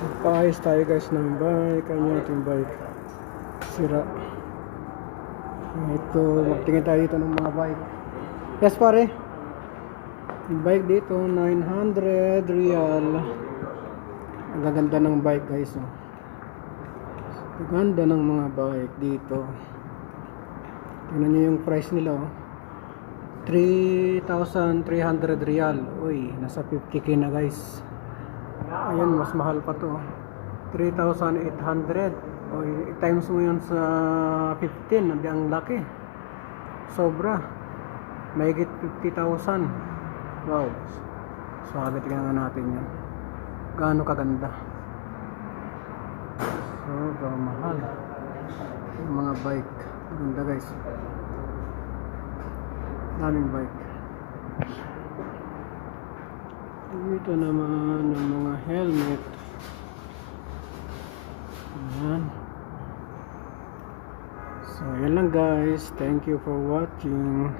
Paayos tayo guys ng bike. Ano yung bike? Sira. Ito, magtingin tayo dito ng mga bike. Yes pare. Yung bike dito, 900 real. Ang gaganda ng bike guys. Oh. Ang ganda ng mga bike dito. Tingnan nyo yung price nila. Oh. 3,300 real. Uy, nasa 50k na guys. Ayan, mas mahal pa to. 3,800. O, times mo yun sa 15. Ang laki. Sobra. Mahigit 50,000. Wow. So, tingnan nga natin yan. Gaano kaganda. Sobra mahal. Yung mga bike. Ganda guys. Daming bike. Ito naman yung mga helmet. Ayan. So, yan lang guys. Thank you for watching.